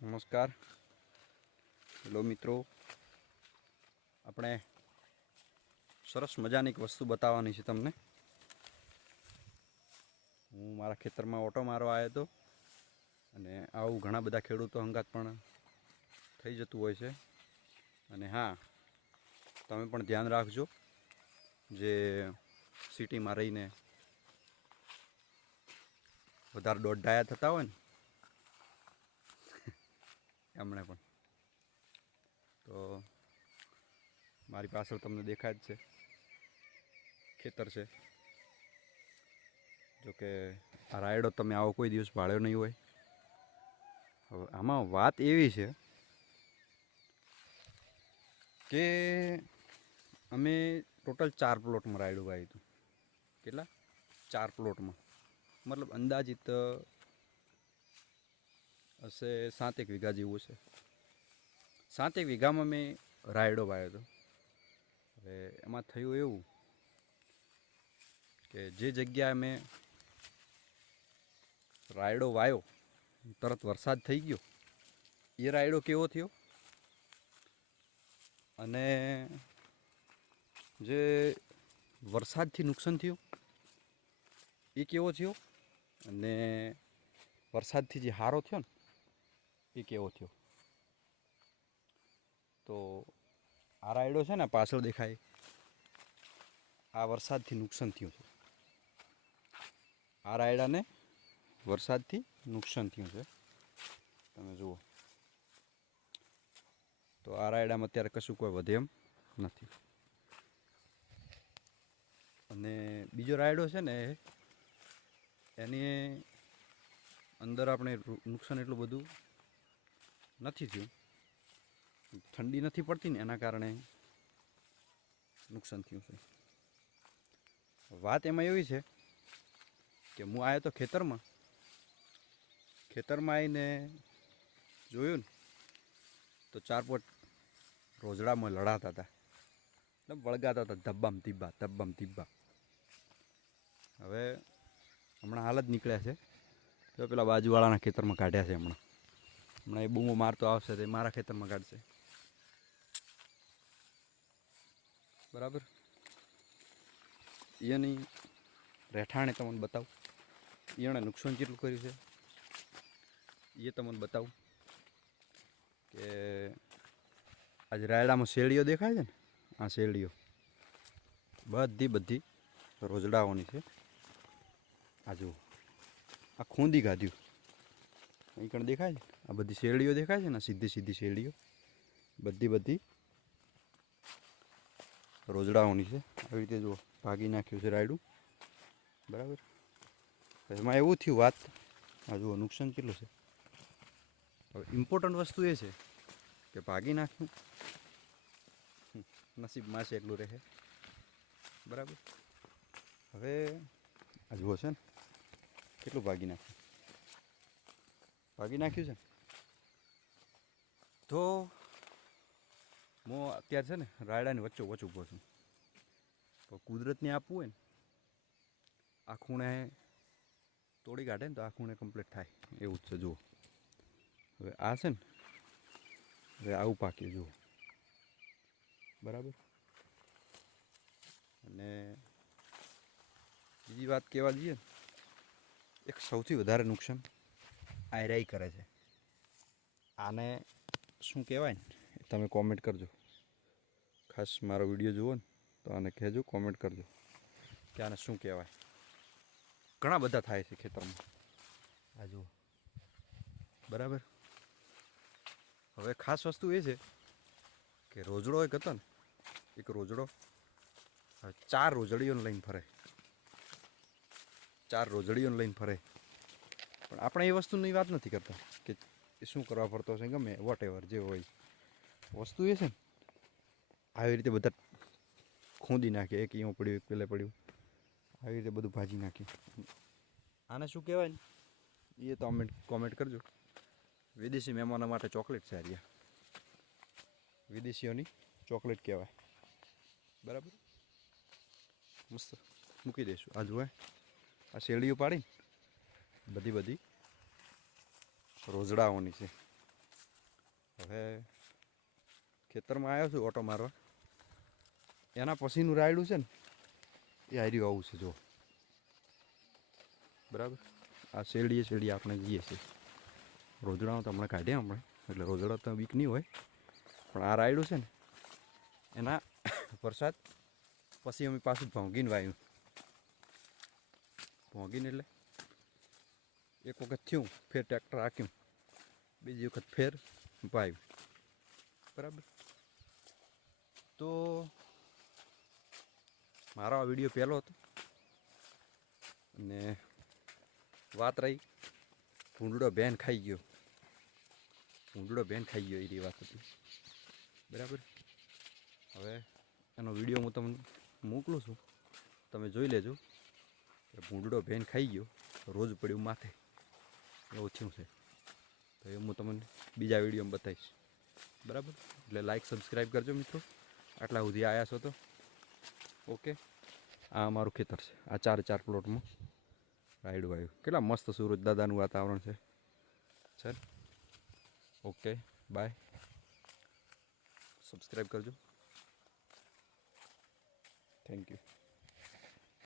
નમસ્કાર. હેલો મિત્રો. આપણે સરસ મજાની એક વસ્તુ બતાવવાની છે તમને. હું મારા ખેતરમાં ઓટો મારવા આવ્યો હતો અને આવું ઘણા બધા ખેડૂતો અંગાત પણ થઈ જતું હોય છે. અને હા, તમે પણ ધ્યાન રાખજો જે સિટીમાં રહીને વધારે દોઢાયા થતા હોય ને એમણે પણ. તો મારી પાછળ તમને દેખાય જ છે. ખેતર છે. જોકે આ રાયડો તમે આવો કોઈ દિવસ ભાળ્યો નહીં હોય. હવે આમાં વાત એવી છે કે અમે ટોટલ ચાર પ્લોટમાં રાયડું વાવ્યું હતું. કેટલા? ચાર પ્લોટમાં. મતલબ અંદાજિત હશે સાતેક વીઘા જેવું છે સાતેક વીઘામાં મેં રાયડો વાવ્યો હતો. હવે એમાં થયું એવું કે જે જગ્યાએ મેં રાયડો વાવ્યો તરત વરસાદ થઈ ગયો. એ રાયડો કેવો થયો? અને જે વરસાદથી નુકસાન થયું, એ કેવો થયો? અને વરસાદથી જે હારો થયો ને એ કેવો થયો તો આ રાયડો છે ને પાછળ દેખાય. આ વરસાદથી નુકસાન થયું છે. આ રાયડાને વરસાદથી નુકસાન થયું છે. તમે જુઓ. તો આ રાયડામાં અત્યારે કશું કોઈ વધે એમ નથી. અને બીજો રાયડો છે ને, એની અંદર આપણે નુકસાન એટલું બધું નથી થયું. ઠંડી નથી પડતી ને એના કારણે નુકસાન થયું છે. વાત એમાં એવી છે કે હું આવ્યો તો ખેતરમાં. ખેતરમાં આવીને જોયું ને, તો ચાર પોટ રોજડામાં લડાતા હતા. એટલે વળગાતા હતા, ધબ્બામ તીબ્બા ધબ્બામ તીબ્બા હવે હમણાં હાલ જ નીકળ્યા છે. તો પેલા બાજુવાળાના ખેતરમાં કાઢ્યા છે હમણાં. હમણાં એ બૂમો મારતો આવશે તે મારા ખેતરમાં કાઢશે. બરાબર? એની રહેઠાણે તમને બતાવું. એણે નુકસાન કેટલું કર્યું છે? એ તમને બતાવું કે આજે રાયડામાં શેરડીઓ દેખાય છે ને? આ શેરડીઓ. બધી બધી રોજડાઓની છે. આ જુઓ. આ ખૂંદી ગાધ્યું અહીં કણ દેખાય છે? આ બધી શેરડીઓ દેખાય છે ને? સીધી સીધી શેરડીઓ. બધી બધી રોજડાઓની છે. આવી રીતે જુઓ, ભાગી નાખ્યું છે રાયડું. બરાબર? એમાં એવું થયું, વાત. આ જુઓ, નુકસાન કેટલું છે? હવે ઇમ્પોર્ટન્ટ વસ્તુ એ છે કે ભાગી નાખ્યું નસીબ નસીબમાં છે એટલું રહે. બરાબર? હવે આ જુઓ છે ને, કેટલું ભાગી નાખ્યું? ભાગી નાખ્યું છે? તો હું અત્યારે છે ને રાયડાની વચ્ચે વચ્ચે ઊભો છું. તો કુદરતને આપવું હોય ને, આ ખૂણે તોડી કાઢે ને તો આ ખૂણે કમ્પ્લીટ થાય. એવું જ છે, જુઓ. હવે આ છે ને, હવે આવું પાક્યું જુઓ. બરાબર? અને બીજી વાત કહેવા જઈએ એક સૌથી વધારે નુકસાન આયરાઈ કરે છે. આને શું કહેવાય ને? તમે કોમેન્ટ કરજો. ખાસ મારો વીડિયો જુઓ ને, તો આને કહેજો કોમેન્ટ કરજો કે આને શું કહેવાય. ઘણા બધા થાય છે ખેતરમાં. આ જુઓ. બરાબર? હવે ખાસ વસ્તુ એ છે કે રોજડો એક હતો ને, એક રોજડો, હવે ચાર રોજડીઓને લઈને ફરે. ચાર રોજડીઓને લઈને ફરે. પણ આપણે એ વસ્તુની વાત નથી કરતા કે શું કરવા પડતો હશે ગમે વોટ એવર જે હોય. વસ્તુ એ છે ને, આવી રીતે બધા ખૂંદી નાખે, એક ઈઓ પડ્યું, એક પેલે પડ્યું. આવી રીતે બધું ભાજી નાખ્યું આને શું કહેવાય ને? એ તો કોમેન્ટ કરજો. વિદેશી મહેમાનો માટે ચોકલેટ છે આ વિદેશીઓની ચોકલેટ કહેવાય. બરાબર? મસ્ત. મૂકી દઈશું. આ જુએ આ શેરડીઓ પાડીને બધી બધી રોજડાઓની છે. હવે ખેતરમાં આવ્યો છું ઓટો મારવા. એના પછીનું રાયડું છે ને, એ હાર્યું આવું છે જો બરાબર? આ શેરડીએ શેરડી આપણે જઈએ છીએ. રોજડાઓ તો હમણાં કાઢ્યા હમણાં, એટલે રોજડા તો વીક નહીં હોય. પણ આ રાયડું છે ને, એના વરસાદ પછી અમે પાછું ભોંગીને વાવ્યું ભોંગીને એટલે એક વખત થયું, ફેર ટ્રેક્ટર હાંક્યું. બીજી વખત ફેર વાવ્યું બરાબર? તો મારો આ વીડિયો પહેલો હતો. અને વાત રહી, ભૂંડડો બેન ખાઈ ગયો. ભૂંડડો બેન ખાઈ ગયો એવી વાત હતી. બરાબર? હવે એનો વીડિયો હું તમને મોકલું છું. તમે જોઈ લેજો ભૂંડડો બેન ખાઈ ગયો, રોજ પડ્યું માથે. એવું થયું છે. તો એ હું તમને બીજા વિડીયોમાં બતાવીશ. બરાબર? એટલે લાઇક સબસ્ક્રાઈબ કરજો મિત્રો. આટલા સુધી આવ્યા છો તો. ઓકે આ અમારું ખેતર છે. આ ચાર ચાર પ્લોટમાં રાયડું આવ્યું કેટલા મસ્ત સુરજ દાદાનું વાતાવરણ છે. ચાલ. ઓકે બાય સબસ્ક્રાઈબ કરજો. Thank you